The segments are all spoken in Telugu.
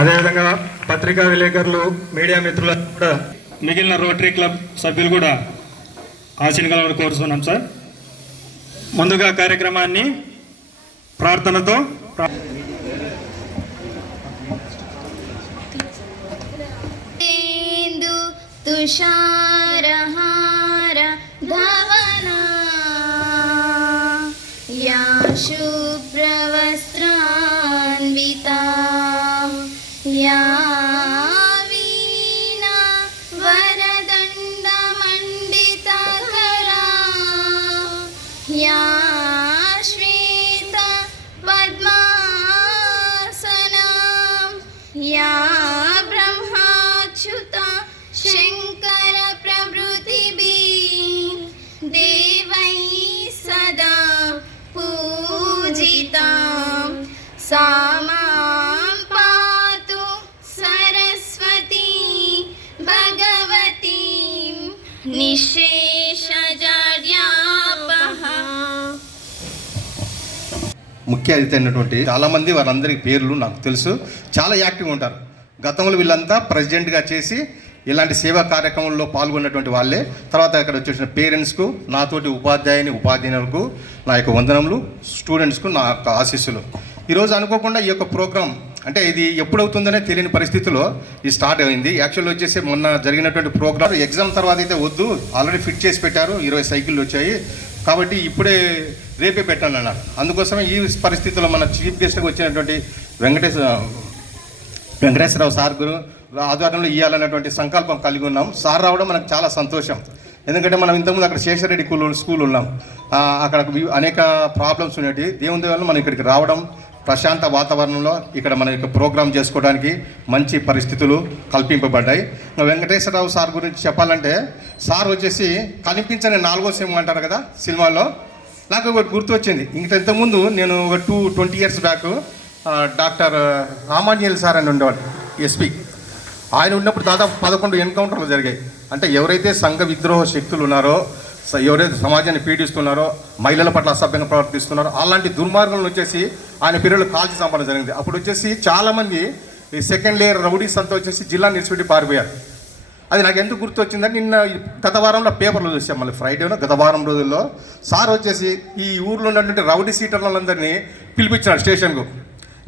అదేవిధంగా పత్రికా విలేకరులు మీడియా మిత్రులు కూడా మిగిలిన రోటరీ క్లబ్ సభ్యులు కూడా ఆశీనుగలను కోరుతున్నాం సార్. ముందుగా కార్యక్రమాన్ని ప్రార్థనతో తుషారహార భవనా యాశూ या श्रीता पद्मासना या ब्रह्माच्युता शृङ्करप्रभृतिभि देवै सदा पूजिता। सा मां पातु सरस्वती भगवतीं निश ముఖ్య అతిథి అయినటువంటి చాలామంది వారందరికి పేర్లు నాకు తెలుసు. చాలా యాక్టివ్గా ఉంటారు. గతంలో వీళ్ళంతా ప్రెసిడెంట్గా చేసి ఇలాంటి సేవా కార్యక్రమంలో పాల్గొన్నటువంటి వాళ్ళే. తర్వాత ఇక్కడ వచ్చేసిన పేరెంట్స్కు నాతోటి ఉపాధ్యాయుని ఉపాధ్యాయులకు నా యొక్క వందనములు స్టూడెంట్స్కు నా యొక్క ఆశీస్సులు. ఈరోజు అనుకోకుండా ఈ యొక్క ప్రోగ్రామ్ అంటే ఇది ఎప్పుడవుతుందనే తెలియని పరిస్థితిలో ఇది స్టార్ట్ అయింది. యాక్చువల్ వచ్చేసి మొన్న జరిగినటువంటి ప్రోగ్రామ్ ఎగ్జామ్ తర్వాత అయితే వద్దు. ఆల్రెడీ ఫిట్ చేసి పెట్టారు. ఇరవై సైకిళ్ళు వచ్చాయి. కాబట్టి ఇప్పుడే రేపే పెట్టాను అన్నారు అందుకోసమే ఈ పరిస్థితుల్లో మన చీఫ్ గెస్ట్కి వచ్చినటువంటి వెంకటేశ్వర వెంకటేశ్వరరావు సార్ గురు ఆధ్వర్యంలో ఇవ్వాలన్నటువంటి సంకల్పం కలిగి ఉన్నాం. సార్ రావడం మనకు చాలా సంతోషం. ఎందుకంటే మనం ఇంతకుముందు అక్కడ శేషరెడ్డి స్కూల్ స్కూల్ ఉన్నాం. అక్కడ అనేక ప్రాబ్లమ్స్ ఉండేవి దేవుని వల్ల మనం ఇక్కడికి రావడం ప్రశాంత వాతావరణంలో ఇక్కడ మన యొక్క ప్రోగ్రాం చేసుకోవడానికి మంచి పరిస్థితులు కల్పింపబడ్డాయి. వెంకటేశ్వరరావు సార్ గురించి చెప్పాలంటే సార్ వచ్చేసి కనిపించని నాలుగో సినిమా అంటారు కదా సినిమాలో. నాకు ఒకటి గుర్తు వచ్చింది ఇంక ఇంతకుముందు నేను ఒక two twenty years back doctor Ramanjaneyulu sir అని ఉండేవాడు ఎస్పీ. ఆయన ఉన్నప్పుడు దాదాపు పదకొండు ఎన్కౌంటర్లు జరిగాయి. అంటే ఎవరైతే సంఘ విద్రోహ శక్తులు ఉన్నారో ఎవరైతే సమాజాన్ని పీడిస్తున్నారో మహిళల పట్ల అసభ్యంగా ప్రవర్తిస్తున్నారో అలాంటి దుర్మార్గులను వచ్చేసి ఆయన పీరియడ్లో కాల్చి చంపడం జరిగింది. అప్పుడు వచ్చేసి చాలామంది ఈ సెకండ్ లేయర్ రౌడీస్ అంతా వచ్చేసి జిల్లా నిలిచిపెట్టి పారిపోయారు. అది నాకు ఎందుకు గుర్తు వచ్చిందని నిన్న గత వారంలో పేపర్లో చూసాం మళ్ళీ ఫ్రైడేనో గత వారం రోజుల్లో సార్ వచ్చేసి ఈ ఊర్లో ఉన్నటువంటి రౌడీ సీటర్లందరినీ పిలిపించాడు స్టేషన్కు.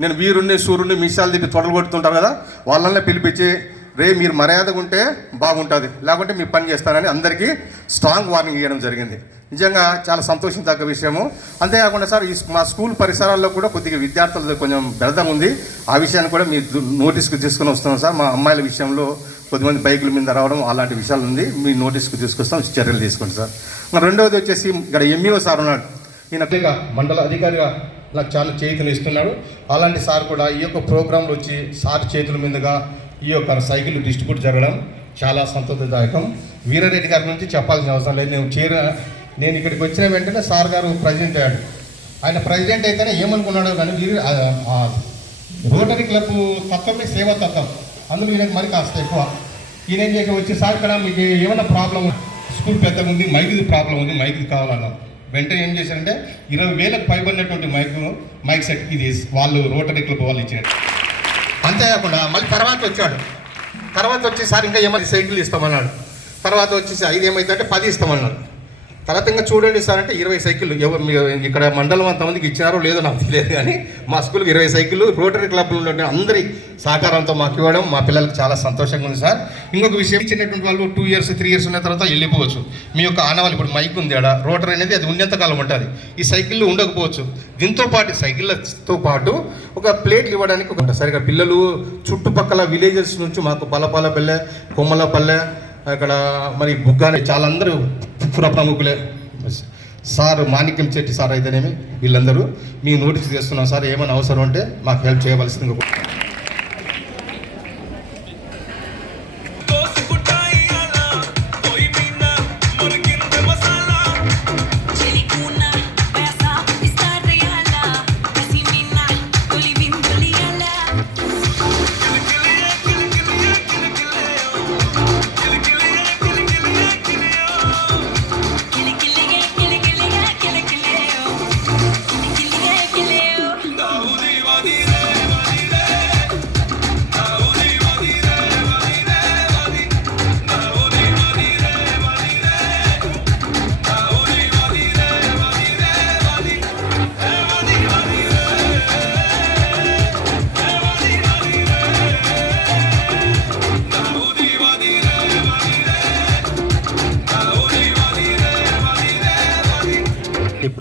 నేను వీరుణ్ణి సూర్యుని మిషాలు తిప్పి తొడలు కొడుతుంటారు కదా వాళ్ళనే పిలిపించి రే మీరు మర్యాదగా ఉంటే బాగుంటుంది. లేకుంటే మీ పని చేస్తానని అందరికీ స్ట్రాంగ్ వార్నింగ్ ఇవ్వడం జరిగింది. నిజంగా చాలా సంతోషించదగ్గ విషయము. అంతేకాకుండా సార్ ఈ మా స్కూల్ పరిసరాల్లో కూడా కొద్దిగా విద్యార్థులతో కొంచెం బెడదం ఉంది. ఆ విషయాన్ని కూడా మీ నోటీస్కి తీసుకుని వస్తున్నాం సార్. మా అమ్మాయిల విషయంలో కొద్దిమంది బైకుల మీద రావడం అలాంటి విషయాలు ఉంది. మీ నోటీస్కి తీసుకొస్తాం. చర్యలు తీసుకోండి సార్. రెండవది వచ్చేసి ఇక్కడ ఎంఈఓ సార్ ఉన్నాడు. ఈయన మండల అధికారిగా నాకు చాలా చేతులు ఇస్తున్నాడు అలాంటి సార్ కూడా ఈ యొక్క ప్రోగ్రాంలు వచ్చి సార్ చేతుల మీదుగా ఈ యొక్క సైకిల్ డిస్ట్రిబ్యూట్ జరగడం చాలా సంతోషదాయకం. వీరారెడ్డి గారి నుంచి చెప్పాల్సిన అవసరం లేదు. నేను చేర నేను ఇక్కడికి వచ్చిన వెంటనే సార్ గారు ప్రెసిడెంట్ అయ్యాడు. ఆయన ప్రెసిడెంట్ అయితేనే ఏమనుకున్నాడో కానీ వీరు రోటరీ క్లబ్ తత్వమే సేవా తత్వం. అందులో ఈయనకి మరి కాస్త ఎక్కువ. ఈయన ఏం చేసి వచ్చి సార్ ఇక్కడ మీకు ఏమైనా ప్రాబ్లం స్కూల్ పెద్దగా ఉంది మైక్ది ప్రాబ్లం ఉంది మైక్ది కావాలన్నాం. వెంటనే ఏం చేశారంటే ఇరవై వేలకు పైబడినటువంటి మైక్ మైక్ సెట్ ఇది వాళ్ళు రోటరీ క్లబ్ వాళ్ళు ఇచ్చారు. అంతేకాకుండా మళ్ళీ తర్వాత వచ్చాడు. తర్వాత వచ్చి సార్ ఇంకా ఏమైనా సైకిల్ ఇస్తామన్నాడు. తర్వాత వచ్చేసి ఐదు ఏమైతే అంటే పది ఇస్తామన్నాడు. తర్వాత ఇంకా చూడండి సార్ అంటే ఇరవై సైకిళ్ళు. ఎవరు మీ- ఇక్కడ మండలం అంతమందికి ఇచ్చినారో లేదో నాకు తెలియదు కానీ మా స్కూల్కి ఇరవై సైకిళ్ళు రోటరీ క్లబ్లో ఉన్న అందరి సహకారంతో మాకు ఇవ్వడం మా పిల్లలకు చాలా సంతోషంగా ఉంది సార్. ఇంకొక విషయం ఇచ్చినటువంటి వాళ్ళు టూ ఇయర్స్ త్రీ ఇయర్స్ ఉన్న తర్వాత వెళ్ళిపోవచ్చు. మీ యొక్క ఆనవాళ్ళు ఇప్పుడు మైక్ ఉంది ఆడ. రోటరీ అనేది అది ఉన్నంత కాలం ఉంటుంది. ఈ సైకిళ్ళు ఉండకపోవచ్చు. దీంతో పాటు సైకిళ్ళతో పాటు ఒక ప్లేట్లు ఇవ్వడానికి ఒక సరిగా పిల్లలు చుట్టుపక్కల విలేజెస్ నుంచి మాకు బలపాలపల్లె కొమ్మలపల్లె అక్కడ మరి బుగ్గాని చాలా అందరూ పుర ప్రముఖులే. సార్ మాణిక్యం చెట్టి సార్ అయితేనేమి వీళ్ళందరూ మీ నోటీస్ చేస్తున్నాం సార్ ఏమైనా అవసరం ఉంటే మాకు హెల్ప్ చేయవలసింది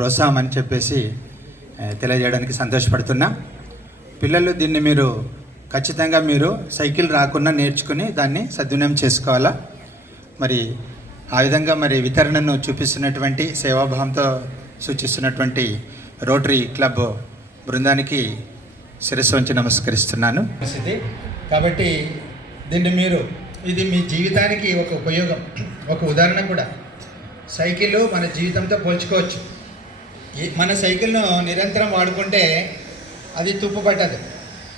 ప్రోత్సాహం అని చెప్పేసి తెలియజేయడానికి సంతోషపడుతున్నా. పిల్లలు దీన్ని మీరు ఖచ్చితంగా మీరు సైకిల్ రాకుండా నేర్చుకుని దాన్ని సద్వినియోగం చేసుకోవాలా? మరి ఆ విధంగా మరి వితరణను చూపిస్తున్నటువంటి సేవాభావంతో సూచిస్తున్నటువంటి రోటరీ క్లబ్ బృందానికి శిరస్సు వంచి నమస్కరిస్తున్నాను. పరిస్థితి కాబట్టి దీన్ని మీరు ఇది మీ జీవితానికి ఒక ఉపయోగం. ఒక ఉదాహరణ కూడా. సైకిల్ మన జీవితంతో పోల్చుకోవచ్చు. మన సైకిల్ను నిరంతరం వాడుకుంటే అది తుప్పు పట్టదు.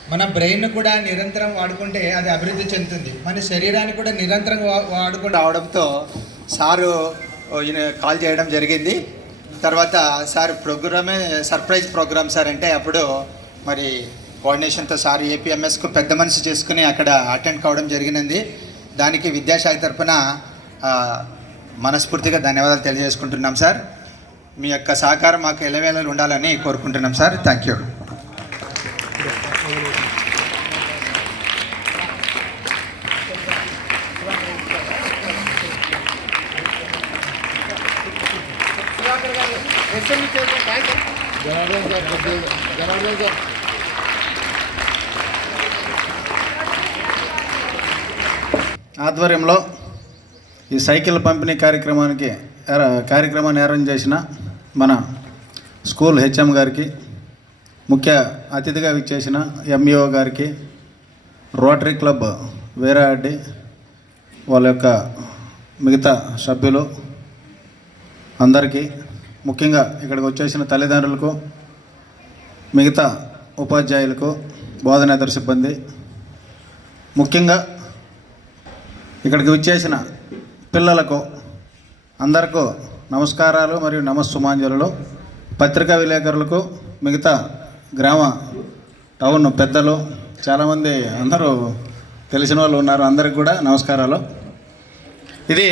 మన బ్రెయిన్ కూడా నిరంతరం వాడుకుంటే అది అభివృద్ధి చెందుతుంది. మన శరీరాన్ని కూడా నిరంతరం వా- వాడుకుంటూ రావడంతో సారు కాల్ చేయడం జరిగింది. తర్వాత సార్ ప్రోగ్రామే సర్ప్రైజ్ ప్రోగ్రామ్ సార్ అంటే అప్పుడు మరి కోఆర్డినేషన్తో సార్ ఏపీఎంఎస్కు పెద్ద మనసు చేసుకుని అక్కడ అటెండ్ కావడం జరిగినది. దానికి విద్యాశాఖ తరఫున మనస్ఫూర్తిగా ధన్యవాదాలు తెలియజేసుకుంటున్నాం సార్. మీ యొక్క సహకారం మాకు ఎలవేళలు ఉండాలని కోరుకుంటున్నాం సార్. థ్యాంక్ యూ ఆధ్వర్యంలో ఈ సైకిల్ పంపిణీ కార్యక్రమానికి కార్యక్రమాన్ని అరేంజ్ చేసిన మన స్కూల్ హెచ్ఎం గారికి ముఖ్య అతిథిగా విచ్చేసిన ఎంఈఓ గారికి రోటరీ క్లబ్ వీరారెడ్డి వాళ్ళ యొక్క మిగతా సభ్యులు అందరికీ ముఖ్యంగా ఇక్కడికి వచ్చేసిన తల్లిదండ్రులకు మిగతా ఉపాధ్యాయులకు బోధనేతర సిబ్బంది ముఖ్యంగా ఇక్కడికి విచ్చేసిన పిల్లలకు అందరికీ నమస్కారాలు మరియు నమస్సుమాంజలు పత్రికా విలేకరులకు మిగతా గ్రామ టౌన్ పెద్దలు చాలామంది అందరూ తెలిసిన వాళ్ళు ఉన్నారు. అందరికి కూడా నమస్కారాలు. ఇది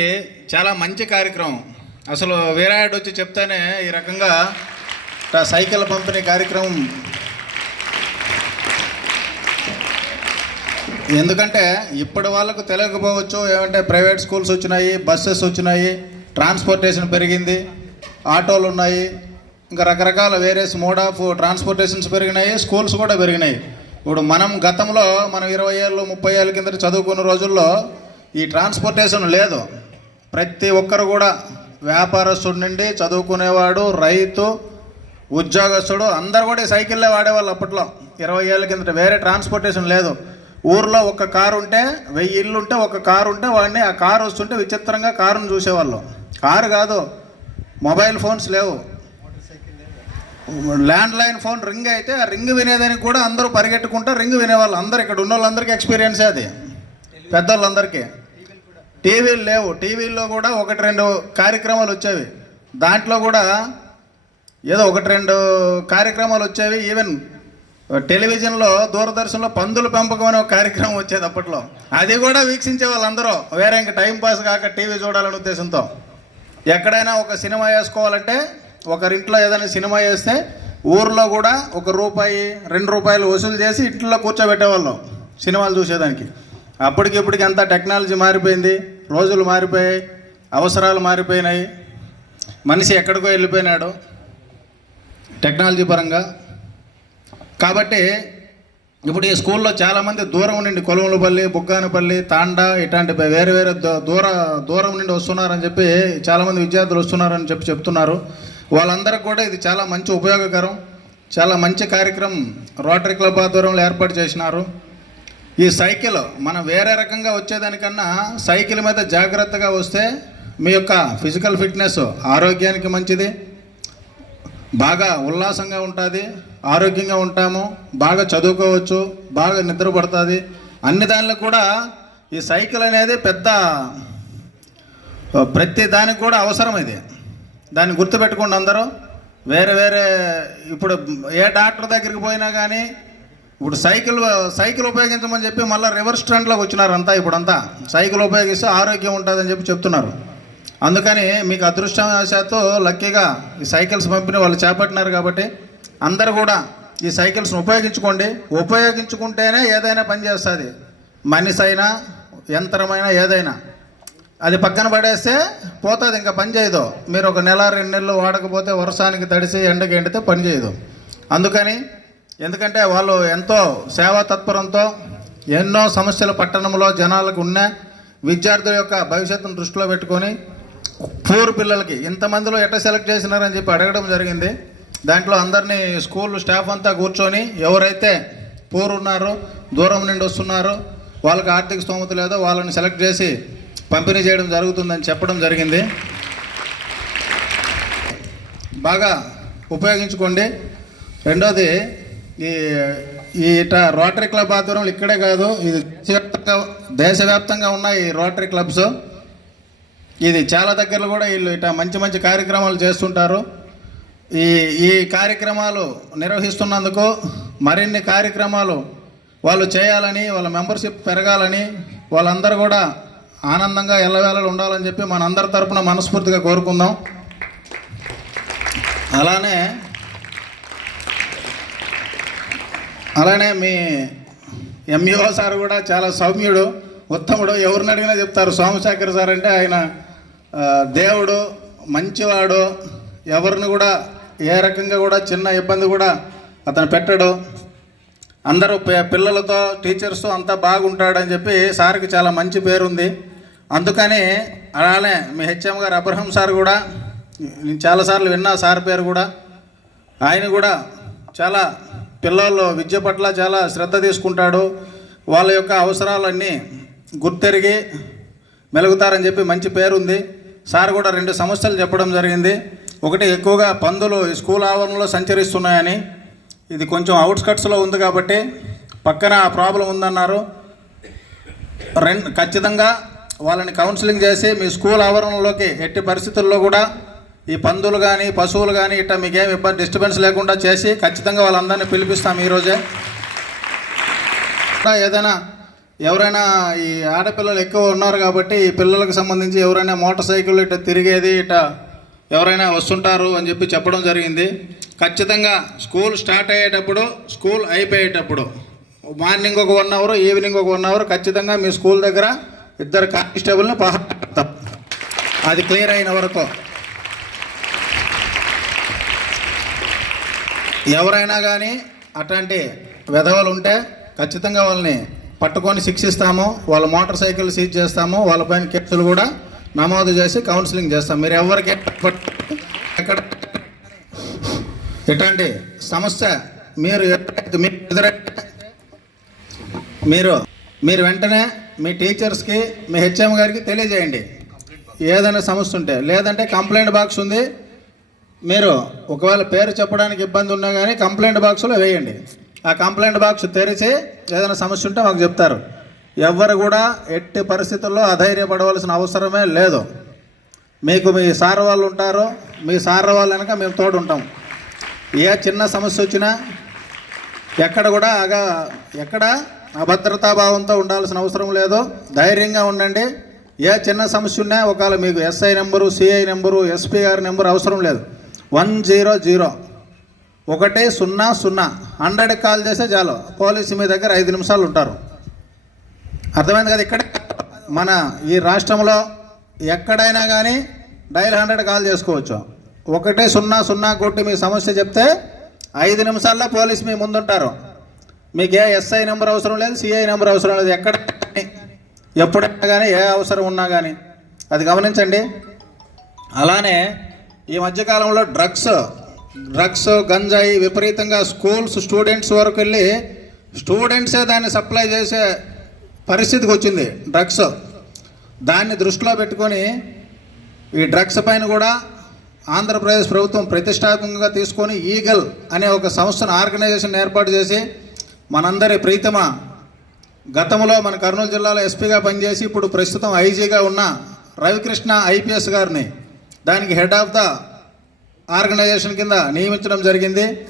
చాలా మంచి కార్యక్రమం. అసలు వీరాయుడు వచ్చి చెప్తానే ఈ రకంగా సైకిల్ పంపిణీ కార్యక్రమం. ఎందుకంటే ఇప్పటి వాళ్ళకు తెలియకపోవచ్చు ఏమంటే ప్రైవేట్ స్కూల్స్ వచ్చినాయి బస్సెస్ వచ్చినాయి ట్రాన్స్పోర్టేషన్ పెరిగింది. ఆటోలు ఉన్నాయి. ఇంకా రకరకాల వేరియస్ మోడ్ ఆఫ్ ట్రాన్స్పోర్టేషన్స్ పెరిగినాయి. స్కూల్స్ కూడా పెరిగినాయి. ఇప్పుడు మనం గతంలో మనం ఇరవై ఏళ్ళు ముప్పై ఏళ్ళ కింద చదువుకున్న రోజుల్లో ఈ ట్రాన్స్పోర్టేషన్ లేదు. ప్రతి ఒక్కరు కూడా వ్యాపారస్తుడి నుండి చదువుకునేవాడు రైతు ఉద్యోగస్తుడు అందరు కూడా సైకిళ్ళే వాడేవాళ్ళు అప్పట్లో. ఇరవై ఏళ్ళ కిందట వేరే ట్రాన్స్పోర్టేషన్ లేదు. ఊర్లో ఒక కారు ఉంటే వెయ్యి ఇల్లు ఉంటే ఒక కారు ఉంటే వాడిని ఆ కారు వస్తుంటే విచిత్రంగా కారును చూసేవాళ్ళు. కారు కాదు మొబైల్ ఫోన్స్ లేవు. ల్యాండ్ లైన్ ఫోన్ రింగ్ అయితే ఆ రింగ్ వినేదానికి కూడా అందరూ పరిగెట్టుకుంటా రింగ్ వినేవాళ్ళు. అందరు ఇక్కడ ఉన్న వాళ్ళందరికీ ఎక్స్పీరియన్సే అది. పెద్దోళ్ళందరికీ. టీవీలు లేవు. టీవీల్లో కూడా ఒకటి రెండు కార్యక్రమాలు వచ్చేవి. దాంట్లో కూడా ఏదో ఒకటి రెండు కార్యక్రమాలు వచ్చేవి. ఈవెన్ టెలివిజన్లో దూరదర్శన్లో పందుల పెంపకం అనే ఒక కార్యక్రమం వచ్చేది అప్పట్లో. అది కూడా వీక్షించే వాళ్ళందరూ. వేరే ఇంకా టైం పాస్ కాక టీవీ చూడాలనే ఉద్దేశంతో. ఎక్కడైనా ఒక సినిమా వేసుకోవాలంటే ఒకరింట్లో ఏదైనా సినిమా వేస్తే ఊర్లో కూడా ఒక రూపాయి రెండు రూపాయలు వసూలు చేసి ఇంట్లో కూర్చోబెట్టేవాళ్ళం సినిమాలు చూసేదానికి. అప్పటికి ఇప్పటికి అంతా టెక్నాలజీ మారిపోయింది. రోజులు మారిపోయాయి అవసరాలు మారిపోయినాయి. మనిషి ఎక్కడికో వెళ్ళిపోయినాడు టెక్నాలజీ పరంగా. కాబట్టి ఇప్పుడు ఈ స్కూల్లో చాలామంది దూరం నుండి కొలవలపల్లి బుగ్గానపల్లి తాండా ఇట్లాంటి వేరే వేరే దూర దూరం నుండి వస్తున్నారని చెప్పి చాలామంది విద్యార్థులు వస్తున్నారని చెప్పి చెప్తున్నారు. వాళ్ళందరికీ కూడా ఇది చాలా మంచి ఉపయోగకరం. చాలా మంచి కార్యక్రమం రోటరీ క్లబ్ ఆధ్వర్యంలో ఏర్పాటు చేసినారు. ఈ సైకిల్ మనం వేరే రకంగా వచ్చేదానికన్నా సైకిల్ మీద జాగ్రత్తగా వస్తే మీ యొక్క ఫిజికల్ ఫిట్నెస్ ఆరోగ్యానికి మంచిది. బాగా ఉల్లాసంగా ఉంటుంది ఆరోగ్యంగా ఉంటాము బాగా చదువుకోవచ్చు బాగా నిద్రపడుతుంది అన్ని దానిలో కూడా ఈ సైకిల్ అనేది పెద్ద ప్రతి దానికి కూడా అవసరం ఇది. దాన్ని గుర్తుపెట్టుకోండి అందరూ. వేరే వేరే ఇప్పుడు ఏ డాక్టర్ దగ్గరికి పోయినా కానీ ఇప్పుడు సైకిల్ సైకిల్ ఉపయోగించమని చెప్పి మళ్ళీ రివర్స్ ట్రెండ్లోకి వచ్చినారు అంతా ఇప్పుడంతా. సైకిల్ ఉపయోగిస్తే ఆరోగ్యం ఉంటుందని చెప్పి చెప్తున్నారు. అందుకని మీకు అదృష్టవశాత్తు లక్కీగా ఈ సైకిల్స్ పంపిణీ వాళ్ళు చేపట్టినారు కాబట్టి అందరు కూడా ఈ సైకిల్స్ని ఉపయోగించుకోండి. ఉపయోగించుకుంటేనే ఏదైనా పని చేస్తుంది. మనిషి అయినా యంత్రమైనా ఏదైనా. అది పక్కన పడేస్తే పోతుంది ఇంకా పని చేయదు. మీరు ఒక నెల రెండు నెలలు వాడకపోతే వర్షానికి తడిసి ఎండకి ఎండితే పని చేయదు. అందుకని ఎందుకంటే వాళ్ళు ఎంతో సేవా తత్పరంతో ఎన్నో సమస్యలు పట్టణంలో జనాలకు ఉన్న విద్యార్థుల యొక్క భవిష్యత్తును దృష్టిలో పెట్టుకొని పూర్ పిల్లలకి ఇంతమందిలో ఎట్లా సెలెక్ట్ చేసినారని చెప్పి అడగడం జరిగింది. దాంట్లో అందరినీ స్కూల్ స్టాఫ్ అంతా కూర్చొని ఎవరైతే పూర్ ఉన్నారో దూరం నుండి వస్తున్నారో వాళ్ళకి ఆర్థిక స్తోమత లేదో వాళ్ళని సెలెక్ట్ చేసి పంపిణీ చేయడం జరుగుతుందని చెప్పడం జరిగింది. బాగా ఉపయోగించుకోండి. రెండోది ఈ ఈ ఇట రోటరీ క్లబ్ ఆధ్వర్యంలో ఇక్కడే కాదు ఇది దేశవ్యాప్తంగా దేశవ్యాప్తంగా ఉన్నాయి ఈ రోటరీ క్లబ్స్. ఇది చాలా దగ్గరలో కూడా వీళ్ళు ఇట మంచి మంచి కార్యక్రమాలు చేస్తుంటారు. ఈ ఈ కార్యక్రమాలు నిర్వహిస్తున్నందుకు మరిన్ని కార్యక్రమాలు వాళ్ళు చేయాలని వాళ్ళ మెంబర్షిప్ పెరగాలని వాళ్ళందరూ కూడా ఆనందంగా ఎల్లవేళలు ఉండాలని చెప్పి మనందరి తరపున మనస్ఫూర్తిగా కోరుకుందాం. అలానే అలానే మీ ఎంఈఓ సార్ కూడా చాలా సౌమ్యుడు. ఉత్తముడు ఎవరిని అడిగినా చెప్తారు? సోమశేఖర్ సార్ అంటే ఆయన దేవుడు మంచివాడు ఎవరిని కూడా ఏ రకంగా కూడా చిన్న ఇబ్బంది కూడా అతను పెట్టడు. అందరూ పిల్లలతో టీచర్స్ అంతా బాగుంటాడని చెప్పి సార్కి చాలా మంచి పేరు ఉంది అందుకని అలానే మీ హెచ్ఎం గారు అబ్రహం సార్ కూడా నేను చాలాసార్లు విన్నా సార్ పేరు కూడా. ఆయన కూడా చాలా పిల్లలు విద్య పట్ల చాలా శ్రద్ధ తీసుకుంటాడు. వాళ్ళ యొక్క అవసరాలన్నీ గుర్తెరిగి మెలుగుతారని చెప్పి మంచి పేరు ఉంది సార్ కూడా రెండు సమస్యలు చెప్పడం జరిగింది. ఒకటి ఎక్కువగా పందులు ఈ స్కూల్ ఆవరణలో సంచరిస్తున్నాయని. ఇది కొంచెం అవుట్స్కట్స్లో ఉంది కాబట్టి పక్కన ప్రాబ్లం ఉందన్నారు. రెండు ఖచ్చితంగా వాళ్ళని కౌన్సిలింగ్ చేసి మీ స్కూల్ ఆవరణలోకి ఎట్టి పరిస్థితుల్లో కూడా ఈ పందులు కానీ పశువులు కానీ ఇట్లా మీకేం ఇబ్బంది డిస్టర్బెన్స్ లేకుండా చేసి ఖచ్చితంగా వాళ్ళందరినీ పిలిపిస్తాం ఈరోజే. ఏదైనా ఎవరైనా ఈ ఆడపిల్లలు ఎక్కువ ఉన్నారు కాబట్టి ఈ పిల్లలకు సంబంధించి ఎవరైనా మోటార్ సైకిల్ ఇట తిరిగేది ఇట ఎవరైనా వస్తుంటారు అని చెప్పి చెప్పడం జరిగింది. ఖచ్చితంగా స్కూల్ స్టార్ట్ అయ్యేటప్పుడు స్కూల్ అయిపోయేటప్పుడు మార్నింగ్ ఒక వన్ అవర్ ఈవినింగ్ ఒక వన్ అవర్ ఖచ్చితంగా మీ స్కూల్ దగ్గర ఇద్దరు కానిస్టేబుల్ని పహారా అది క్లియర్ అయిన వరకు. ఎవరైనా కానీ అట్లాంటి విధవలు ఉంటే ఖచ్చితంగా వాళ్ళని పట్టుకొని శిక్షిస్తాము వాళ్ళ మోటార్ సైకిల్ సీజ్ చేస్తాము వాళ్ళపైన కేసులు కూడా నమోదు చేసి కౌన్సిలింగ్ చేస్తాం. మీరు ఎవరికి ఎక్కడ ఎట్లాంటి సమస్య మీరు మీరు మీరు వెంటనే మీ టీచర్స్కి మీ హెచ్ఎం గారికి తెలియజేయండి. ఏదైనా సమస్య ఉంటే లేదంటే కంప్లైంట్ బాక్స్ ఉంది మీరు ఒకవేళ పేరు చెప్పడానికి ఇబ్బంది ఉన్నా కానీ కంప్లైంట్ బాక్స్లో వేయండి. ఆ కంప్లైంట్ బాక్స్ తెరిచి ఏదైనా సమస్య ఉంటే మాకు చెప్తారు. ఎవ్వరు కూడా ఎట్టి పరిస్థితుల్లో అధైర్యపడవలసిన అవసరమే లేదు. మీకు మీ సార్ వాళ్ళు ఉంటారు మీ సార్ వాళ్ళు కనుక మేము తోడు ఉంటాం ఏ చిన్న సమస్య వచ్చినా ఎక్కడ కూడా అగా ఎక్కడ అభద్రతాభావంతో ఉండాల్సిన అవసరం లేదు. ధైర్యంగా ఉండండి. ఏ చిన్న సమస్య ఉన్నా ఒకవేళ మీకు SI number CI number SP గారి నెంబరు అవసరం లేదు. One zero zero. ఒకటి సున్నా సున్నా. హండ్రెడ్ కాల్ చేస్తే చాలు. పోలీసు మీ దగ్గర ఐదు నిమిషాలు ఉంటారు. అర్థమైంది కదా ఇక్కడ? మన ఈ రాష్ట్రంలో ఎక్కడైనా కానీ డైల్ హండ్రెడ్ కాల్ చేసుకోవచ్చు. ఒకటి సున్నా సున్నా కొట్టి మీ సమస్య చెప్తే ఐదు నిమిషాల్లో పోలీస్ మీ ముందుంటారు. మీకు ఏ ఎస్ఐ నెంబర్ అవసరం లేదు సిఐ నెంబర్ అవసరం లేదు. ఎక్కడ ఎప్పుడైనా కానీ ఏ అవసరం ఉన్నా కానీ అది గమనించండి. అలానే ఈ మధ్యకాలంలో డ్రగ్స్ డ్రగ్స్ గంజాయి విపరీతంగా స్కూల్స్ స్టూడెంట్స్ వరకు వెళ్ళి స్టూడెంట్సే దాన్ని సప్లై చేసే పరిస్థితికి వచ్చింది డ్రగ్స్. దాన్ని దృష్టిలో పెట్టుకొని ఈ డ్రగ్స్ పైన కూడా ఆంధ్రప్రదేశ్ ప్రభుత్వం ప్రతిష్టాత్మకంగా తీసుకొని ఈగల్ అనే ఒక సంస్థను ఆర్గనైజేషన్ ఏర్పాటు చేసి మనందరి ప్రీతమ గతంలో మన కర్నూలు జిల్లాలో ఎస్పీగా పనిచేసి ఇప్పుడు ప్రస్తుతం ఐజీగా ఉన్న రవికృష్ణ ఐపీఎస్ గారిని దానికి హెడ్ ఆఫ్ ద ఆర్గనైజేషన్ కింద నియమించడం జరిగింది.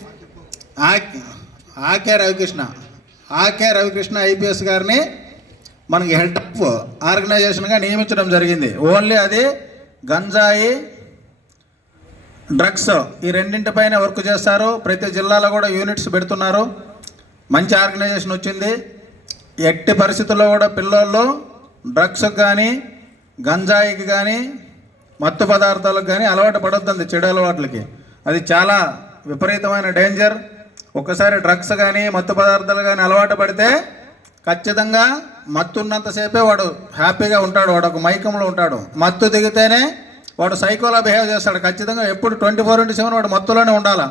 ఆ- AK Ravikrishna AK Ravikrishna IPS గారిని మనకి హెడ్ ఆఫ్ ఆర్గనైజేషన్గా నియమించడం జరిగింది. ఓన్లీ అది గంజాయి డ్రగ్స్ ఈ రెండింటిపైన వర్క్ చేస్తారు. ప్రతి జిల్లాలో కూడా యూనిట్స్ పెడుతున్నారు. మంచి ఆర్గనైజేషన్ వచ్చింది. ఎట్టి పరిస్థితుల్లో కూడా పిల్లల్లో డ్రగ్స్కి కానీ గంజాయికి కానీ మత్తు పదార్థాలకు కానీ అలవాటు పడొద్దండి చెడు అలవాట్లకి. అది చాలా విపరీతమైన డేంజర్ ఒక్కసారి డ్రగ్స్ కానీ మత్తు పదార్థాలు కానీ అలవాటు పడితే ఖచ్చితంగా మత్తు ఉన్నంతసేపే వాడు హ్యాపీగా ఉంటాడు వాడు ఒక మైకంలో ఉంటాడు. మత్తు దిగితేనే వాడు సైకోలా బిహేవ్ చేస్తాడు. ఖచ్చితంగా ఎప్పుడు ట్వంటీ ఫోర్ ఇంటూ సెవెన్ వాడు మత్తులోనే ఉండాలా?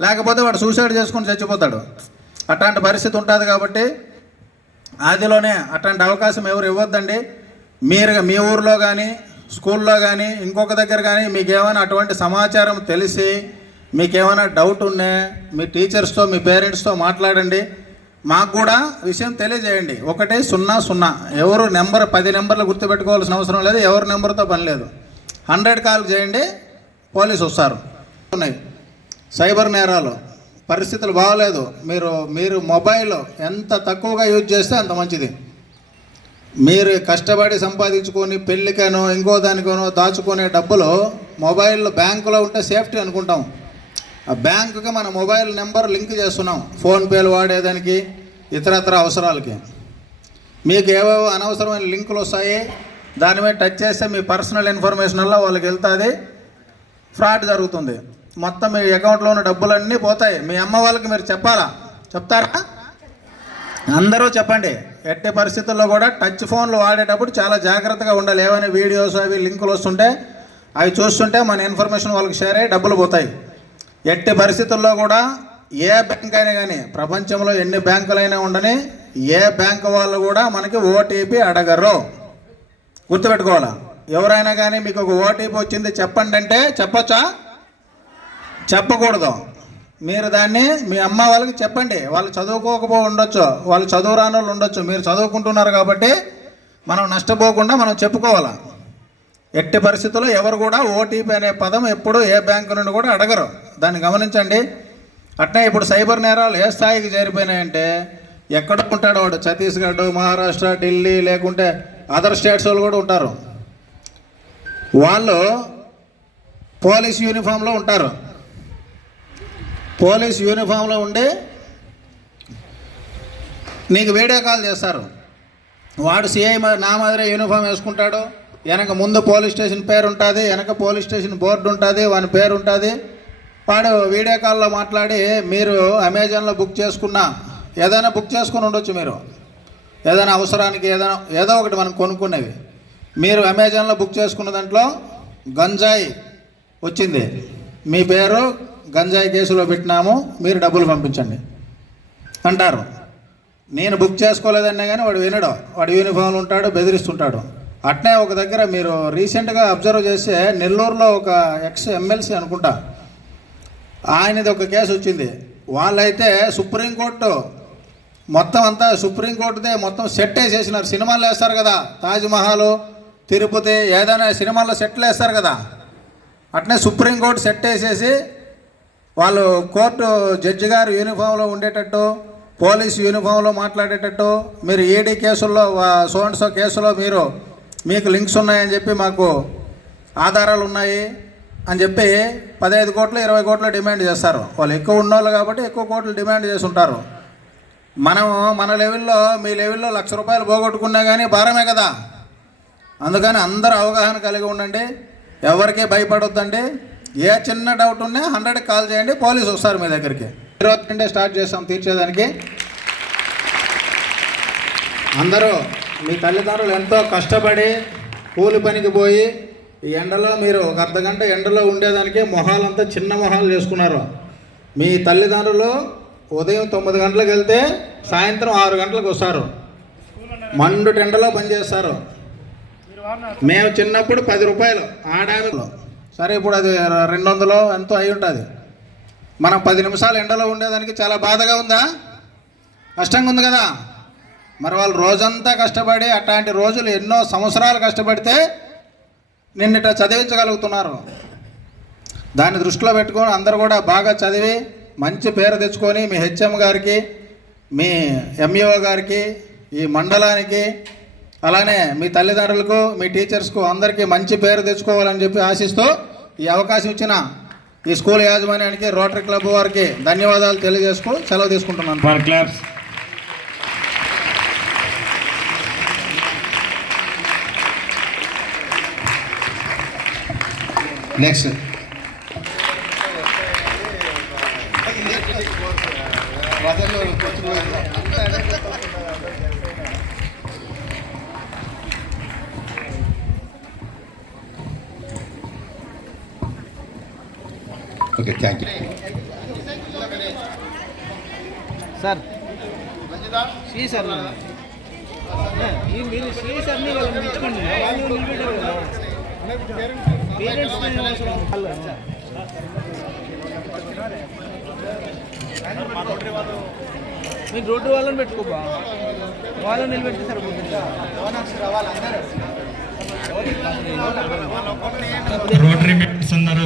లేకపోతే వాడు సూసైడ్ చేసుకుని చచ్చిపోతాడు. అట్లాంటి పరిస్థితి ఉంటుంది కాబట్టి ఆదిలోనే అట్లాంటి అవకాశం ఎవరు ఇవ్వద్దండి. మీరు మీ ఊర్లో కానీ స్కూల్లో కానీ ఇంకొక దగ్గర కానీ మీకు ఏమైనా అటువంటి సమాచారం తెలిసి మీకు ఏమైనా డౌట్ ఉన్నా మీ టీచర్స్తో మీ పేరెంట్స్తో మాట్లాడండి. మాకు కూడా విషయం తెలియజేయండి. ఒకటి సున్నా సున్నా. ఎవరు నెంబర్ పది నెంబర్లు గుర్తుపెట్టుకోవాల్సిన అవసరం లేదు. ఎవరు నెంబర్తో పని లేదు. హండ్రెడ్ కాల్ చేయండి. పోలీసు వస్తారు. ఉన్నాయి. సైబర్ నేరాలు. పరిస్థితులు బాగలేదు. మీరు మీరు మొబైల్ ఎంత తక్కువగా యూజ్ చేస్తే అంత మంచిది. మీరు కష్టపడి సంపాదించుకొని పెళ్ళికనో ఇంకో దానికనో దాచుకునే డబ్బులు మొబైల్ బ్యాంకులో ఉంటే సేఫ్టీ అనుకుంటాం. ఆ బ్యాంకుకి మన మొబైల్ నెంబర్ లింక్ చేస్తున్నాం ఫోన్పేలు వాడేదానికి ఇతరత్ర అవసరాలకి. మీకు ఏవేవో అనవసరమైన లింకులు వస్తాయి దాని మీద టచ్ చేస్తే మీ పర్సనల్ ఇన్ఫర్మేషన్ వల్ల వాళ్ళకి వెళ్తుంది ఫ్రాడ్ జరుగుతుంది. మొత్తం మీ అకౌంట్లో ఉన్న డబ్బులన్నీ పోతాయి. మీ అమ్మ వాళ్ళకి మీరు చెప్పాలా? చెప్తారా? అందరూ చెప్పండి ఎట్టి పరిస్థితుల్లో కూడా టచ్ ఫోన్లు వాడేటప్పుడు చాలా జాగ్రత్తగా ఉండాలి ఏమైనా వీడియోస్ అవి లింకులు వస్తుంటే అవి చూస్తుంటే మన ఇన్ఫర్మేషన్ వాళ్ళకి షేర్ అయ్యి డబ్బులు పోతాయి. ఎట్టి పరిస్థితుల్లో కూడా ఏ బ్యాంక్ అయినా కానీ ప్రపంచంలో ఎన్ని బ్యాంకులైనా ఉండని ఏ బ్యాంక్ వాళ్ళు కూడా మనకి ఓటీపీ అడగరు. గుర్తుపెట్టుకోవాలా? ఎవరైనా కానీ మీకు ఒక ఓటీపీ వచ్చింది చెప్పండి అంటే చెప్పచ్చా? చెప్పకూడదు. మీరు దాన్ని మీ అమ్మ వాళ్ళకి చెప్పండి. వాళ్ళు చదువుకోకపో ఉండొచ్చు. వాళ్ళు చదువు రాని వాళ్ళు ఉండొచ్చు. మీరు చదువుకుంటున్నారు కాబట్టి మనం నష్టపోకుండా మనం చెప్పుకోవాలి? ఎట్టి పరిస్థితుల్లో ఎవరు కూడా ఓటీపీ అనే పదం ఎప్పుడు ఏ బ్యాంకు నుండి కూడా అడగరు. దాన్ని గమనించండి. అట్నే ఇప్పుడు సైబర్ నేరాలు ఏ స్థాయికి చేరిపోయినాయంటే ఎక్కడ ఉంటాడు వాడు? ఛత్తీస్గఢ్ మహారాష్ట్ర ఢిల్లీ లేకుంటే అదర్ స్టేట్స్ వాళ్ళు కూడా ఉంటారు. వాళ్ళు పోలీస్ యూనిఫామ్లో ఉంటారు. పోలీస్ యూనిఫామ్లో ఉండి నీకు వీడియో కాల్ చేస్తారు. వాడు సిఐ మా- నా మాదిరే యూనిఫామ్ వేసుకుంటాడు. వెనక ముందు పోలీస్ స్టేషన్ పేరు ఉంటుంది వెనక పోలీస్ స్టేషన్ బోర్డు ఉంటుంది వాని పేరు ఉంటుంది. వాడు వీడియో కాల్లో మాట్లాడి మీరు అమెజాన్లో బుక్ చేసుకున్న ఏదైనా బుక్ చేసుకుని ఉండొచ్చు మీరు. ఏదైనా అవసరానికి ఏదైనా ఏదో ఒకటి మనం కొనుక్కునేవి. మీరు అమెజాన్లో బుక్ చేసుకున్న దాంట్లో గంజాయి వచ్చింది. మీ పేరు గంజాయి కేసులో పెట్టినాము మీరు డబ్బులు పంపించండి. అంటారు. నేను బుక్ చేసుకోలేదన్నా కానీ వాడు వినడు. వాడు యూనిఫామ్లు ఉంటాడు బెదిరిస్తుంటాడు. అట్నే ఒక దగ్గర మీరు రీసెంట్గా అబ్జర్వ్ చేస్తే నెల్లూరులో ఒక ఎక్స్ ఎమ్మెల్సీ అనుకుంటా ఆయనది ఒక కేసు వచ్చింది. వాళ్ళైతే సుప్రీంకోర్టు మొత్తం అంతా సుప్రీంకోర్టుదే మొత్తం సెట్ వేసేసినారు. సినిమాలు వేస్తారు కదా తాజ్మహల్ తిరుపతి ఏదైనా సినిమాల్లో సెట్లు వేస్తారు కదా. అట్నే సుప్రీంకోర్టు సెట్ వేసేసి వాళ్ళు కోర్టు జడ్జి గారు యూనిఫామ్లో ఉండేటట్టు పోలీస్ యూనిఫామ్లో మాట్లాడేటట్టు మీరు ఈడీ కేసుల్లో సోన్సో కేసులో మీరు మీకు లింక్స్ ఉన్నాయని చెప్పి మాకు ఆధారాలు ఉన్నాయి అని చెప్పి పదహైదు కోట్లు ఇరవై కోట్లు డిమాండ్ చేస్తారు. వాళ్ళు ఎక్కువ ఉన్నోళ్ళు కాబట్టి ఎక్కువ కోట్లు డిమాండ్ చేసి ఉంటారు మన లెవెల్లో మీ లెవెల్లో లక్ష రూపాయలు పోగొట్టుకున్నా కానీ భారమే కదా. అందుకని అందరూ అవగాహన కలిగి ఉండండి. ఎవరికీ భయపడొద్దండి. ఏ చిన్న డౌట్ ఉన్నా హండ్రెడ్కి కాల్ చేయండి పోలీసు వస్తారు మీ దగ్గరికి. ఈరోజు నుండే స్టార్ట్ చేస్తాం తీర్చేదానికి. అందరూ మీ తల్లిదండ్రులు ఎంతో కష్టపడి కూలి పనికి పోయి ఈ ఎండలో మీరు ఒక అర్ధ గంట ఎండలో ఉండేదానికి మొహాలంతా చిన్న మొహాలు చేసుకున్నారు. మీ తల్లిదండ్రులు ఉదయం తొమ్మిది గంటలకు వెళ్తే సాయంత్రం ఆరు గంటలకు వస్తారు. మండు టెండలో పనిచేస్తారు. మేము చిన్నప్పుడు పది రూపాయలు ఆడామిలో సరే ఇప్పుడు అది రెండు వందలు ఎంతో అయి ఉంటుంది మనం పది నిమిషాలు ఎండలో ఉండేదానికి చాలా బాధగా ఉందా? కష్టంగా ఉంది కదా. మరి వాళ్ళు రోజంతా కష్టపడి అట్లాంటి రోజులు ఎన్నో సంవత్సరాలు కష్టపడితే నిన్నిట చదివించగలుగుతున్నారు. దాన్ని దృష్టిలో పెట్టుకొని అందరూ కూడా బాగా చదివి మంచి పేరు తెచ్చుకొని మీ హెచ్ఎం గారికి మీ ఎంఈఓ గారికి ఈ మండలానికి అలానే మీ తల్లిదండ్రులకు మీ టీచర్స్కు అందరికీ మంచి పేరు తెచ్చుకోవాలని చెప్పి ఆశిస్తూ ఈ అవకాశం ఇచ్చిన ఈ స్కూల్ యాజమాన్యానికి రోటరీ క్లబ్ వారికి ధన్యవాదాలు తెలియజేసుకో సెలవు తీసుకుంటున్నాను. Next okay thank you sir. Shri sir మీరు వాళ్ళని పిలుచుకోండి. వాళ్ళు పేరెంట్స్ మీరు రోడ్డు వాళ్ళని పెట్టుకోబా. వాళ్ళని నిలబెడితే సరిపోతుంది? రోటరీ మెంబర్స్ అందరూ